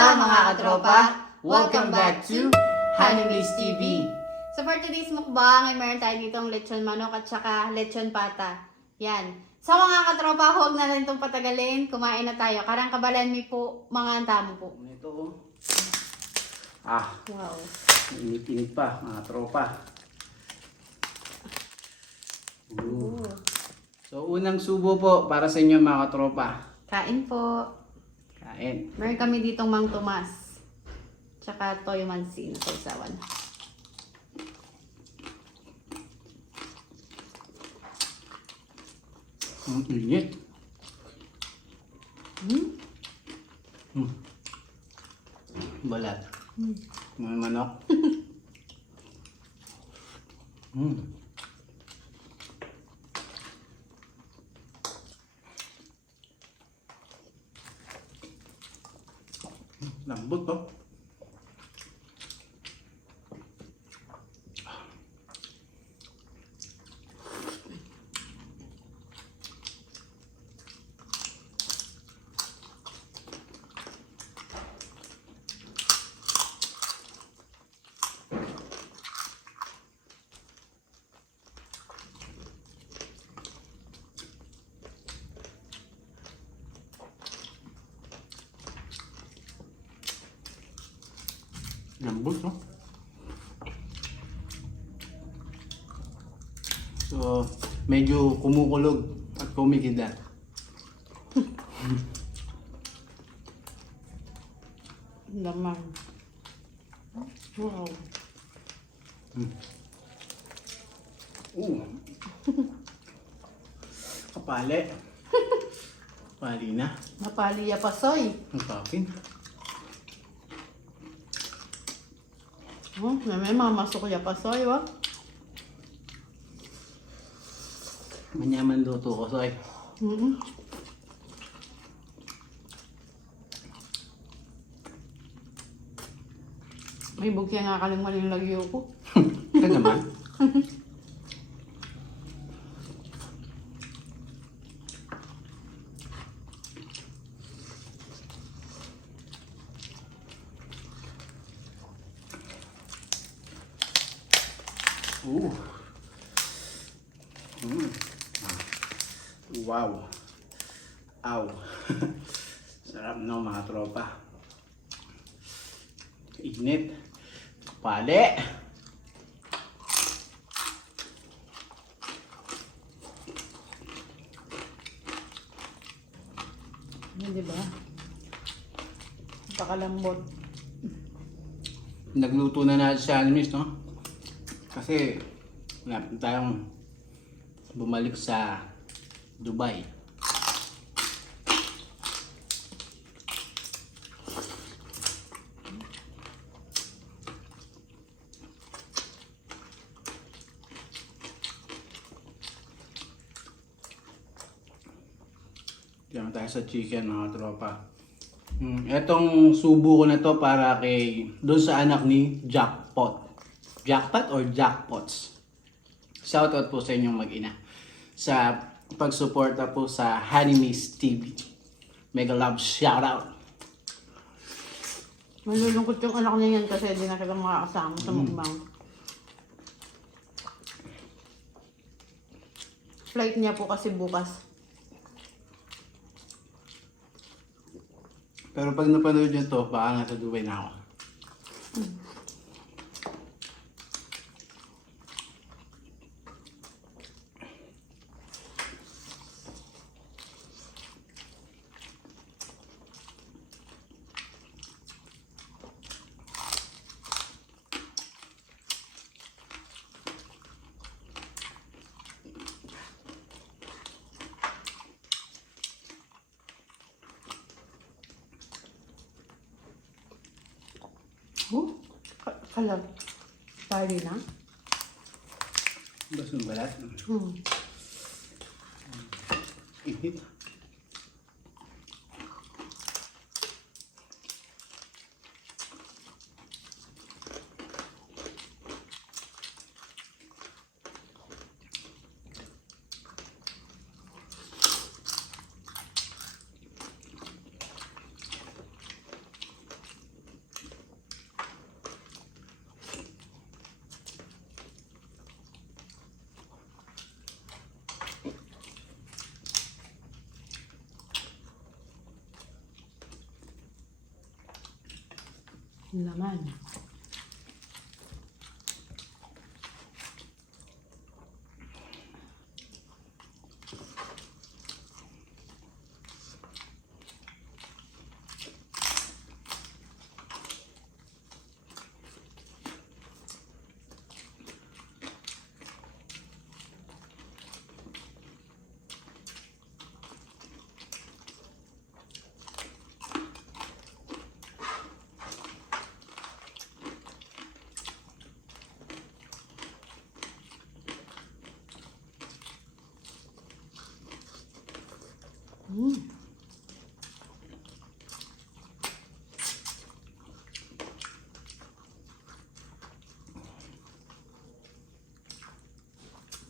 Kamusta mga katropa? Welcome back to Honeybees TV. So for today's mukbang, ay meron tayo ditong lechon manok at saka lechon pata. Yan. So mga katropa, huwag na rin itong patagalin. Kumain na tayo. Karang kabalan mi po, mga tamo po. Ito oh. Wow. Init-init pa mga tropa. Ooh. So unang subo po para sa inyo mga katropa. Kain po. Kain. Meron kami ditong Mang Tomas. Tsaka Toyo Mansi na sausawan. Ang init. Balat. Mga manok. Lambot to. Lambot no? So, medyo kumukulog at kumikidat. Laman. Wow. Kapali. Kapali na. Napaliya pasoy. Ang kapin. May mamasok ya pasoy, wa? Manyaman luto ko, soy. May bugya nga kaling lagyo ko. Ito naman. Wow. Aw. Sarap no mga tropa. Init. Pali. Hindi ba? Pakalambot. Nagluto na natin si Honeybees, no? Kasi wala pa tayong bumalik sa Dubai. Diyan tayo sa chicken mga tropa. Etong subo ko na to para kay doon sa anak ni Jackpot. Jackpot or Jackpots. Shoutout po sa inyong mag-ina sa pagsuporta po sa Honeybees TV. Mega love shoutout. Malulungkot yung anak niya yan kasi hindi na siya makakasama sa mukbang. Flight niya po kasi bukas. Pero pag napanood nyo to, baka nasa Dubai na ako. Kalag. Pari na? Basta yung balat. Init. Laman.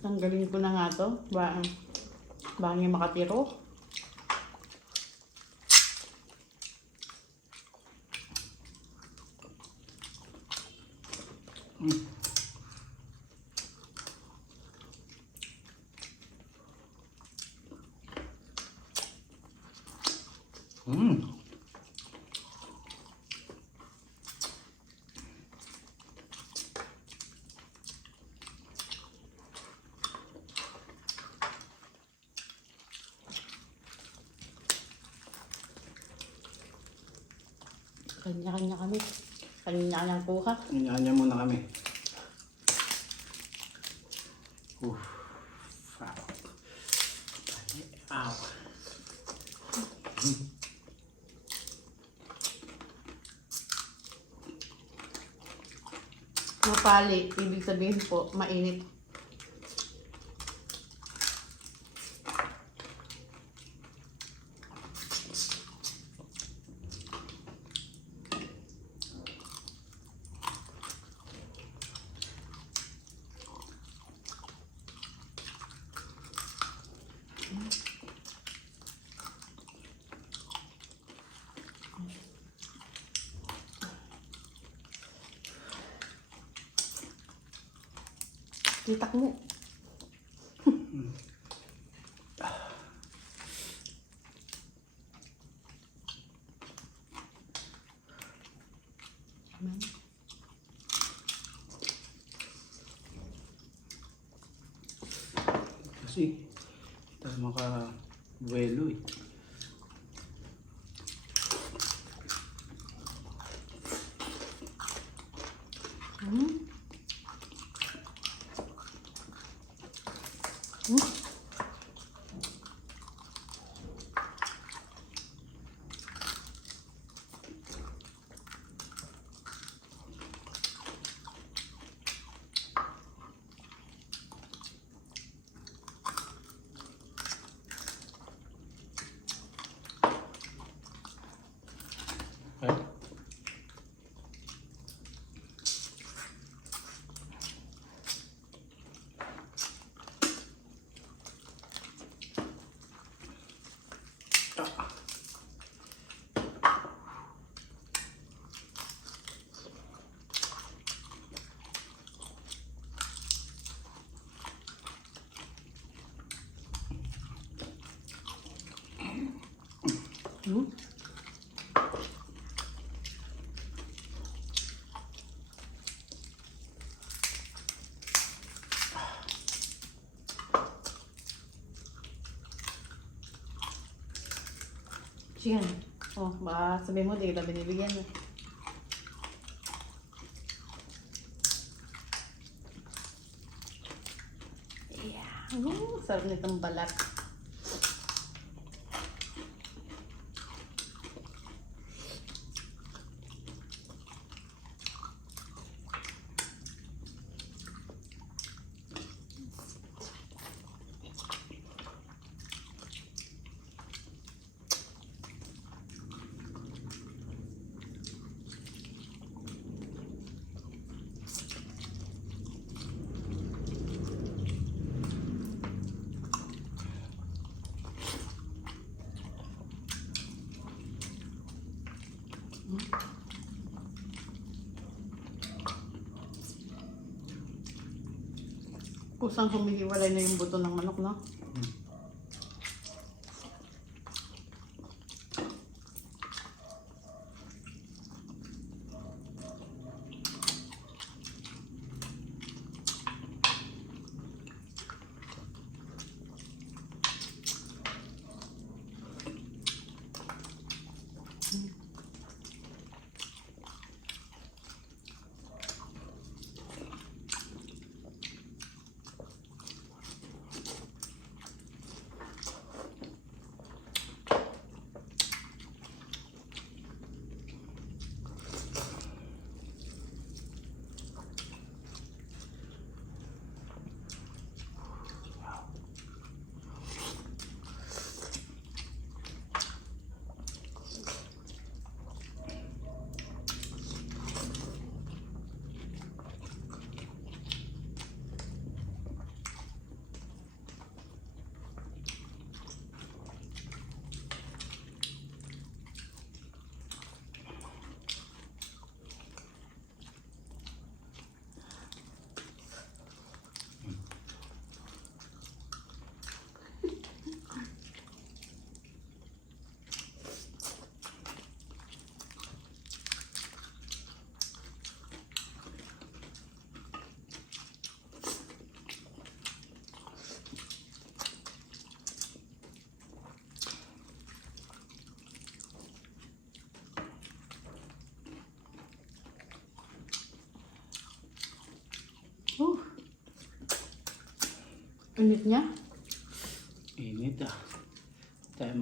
Tanggalin ko na nga to. Ba niya makatiro. Kanya-kanya kami. Kanya-kanyang kuha. Kanya-kanya muna kami. Wow. Ow. Mapali. Ibig sabihin po, mainit. Itak mo. Kasi, hindi tayo maka-buwelo eh. Okay. Yan. Oh, baka sabihin mo, di kita binibigyan. Yeah. Sarap nitong balat. Kusang humihiwalay na yung buto ng manok, no? Init niya? Init ah. Tayo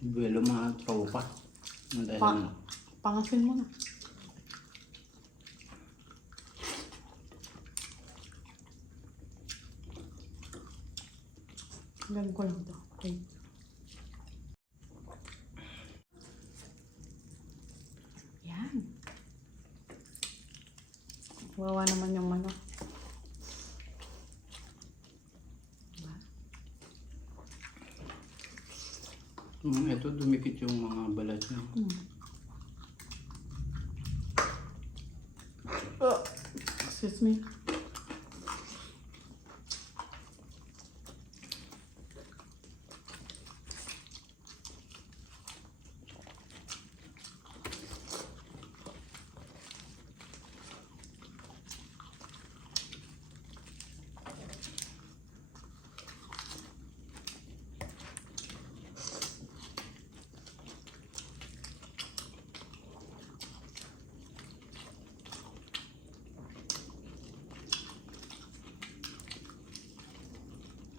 buwelo mga tropa. Dahil ano. Pangasin mo na. Lagyan ko lang ito. Okay. Yan. Wawa naman yung manok. Ito dumikit yung mga balat niya. Oh, excuse me.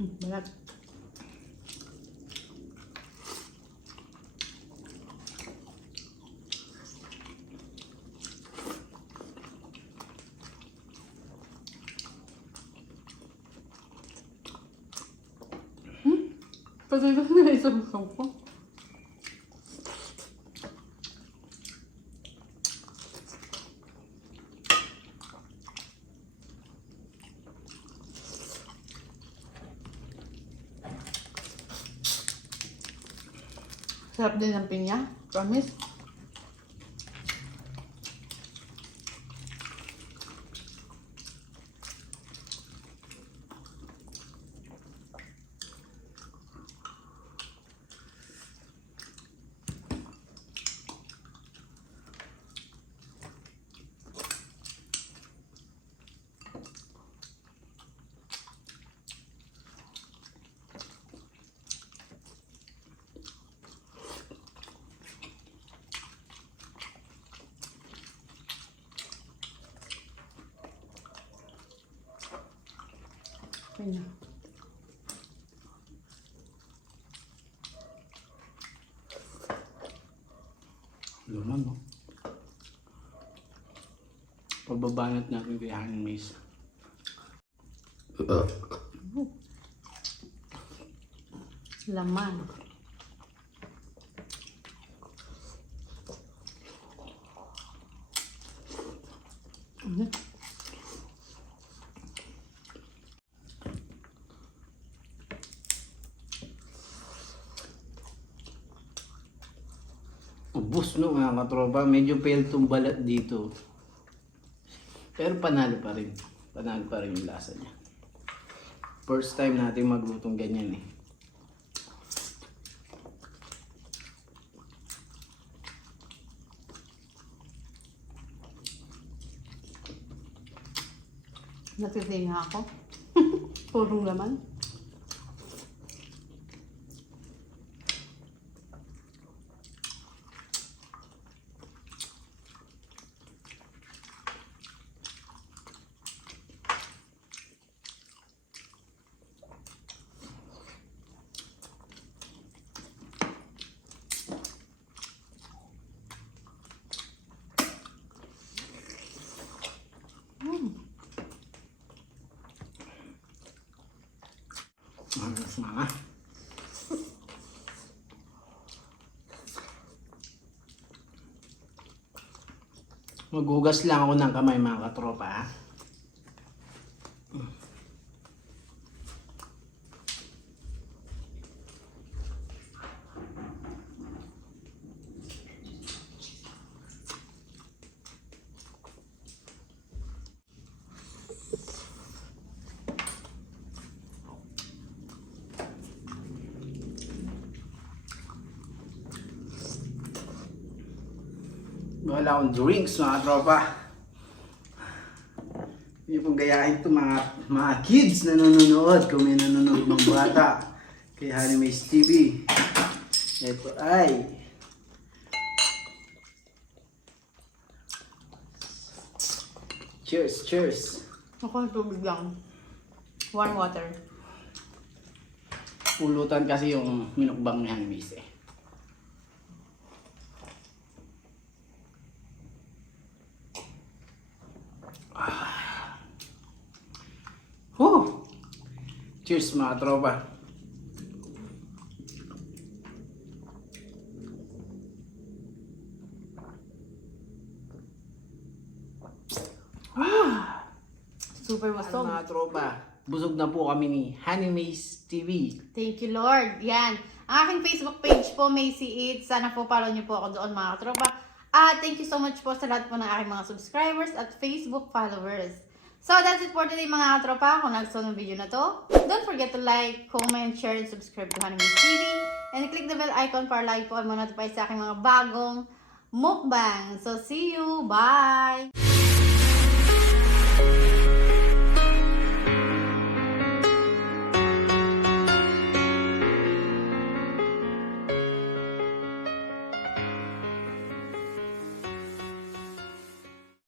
Balat. Pati ito na isang ko. Sarap din ang pinya. Promise. Pinya. Laman, no? Pababanat natin kay Hanin Mace. Laman. Ubus no mga katropa. Medyo pale tong balat dito. Pero panalo pa rin. Panalo pa rin yung lasa niya. First time natin maglutong ganyan eh. Natitinga ako. Purong laman. Malas na. Maghugas lang ako ng kamay mga katropa ha. Wala akong drinks mga tropa. Hindi pong gayahin ito mga kids na nanonood. Kung may nanonood ng bata kay Hanin Mace TV. Ito ay cheers, cheers. Ako tubig lang. Warm water. Pulutan kasi yung minukbang ni Honeymaze eh. Cheers mga tropa. Super Ano busog. mga tropa, busog na po kami ni Honeymaze TV. Thank you, Lord. Yan. Ang aking Facebook page po, Macy Eats. Sana po follow niyo po ako doon, mga katropa. At thank you so much po sa lahat po ng aking mga subscribers at Facebook followers. So, that's it for today, mga katropa. Kung nagustuhan ng video na to, don't forget to like, comment, share, and subscribe to Honeymaze TV. And click the bell icon para lagi po kayo ma-notify sa aking mga bagong mukbang. So, see you. Bye!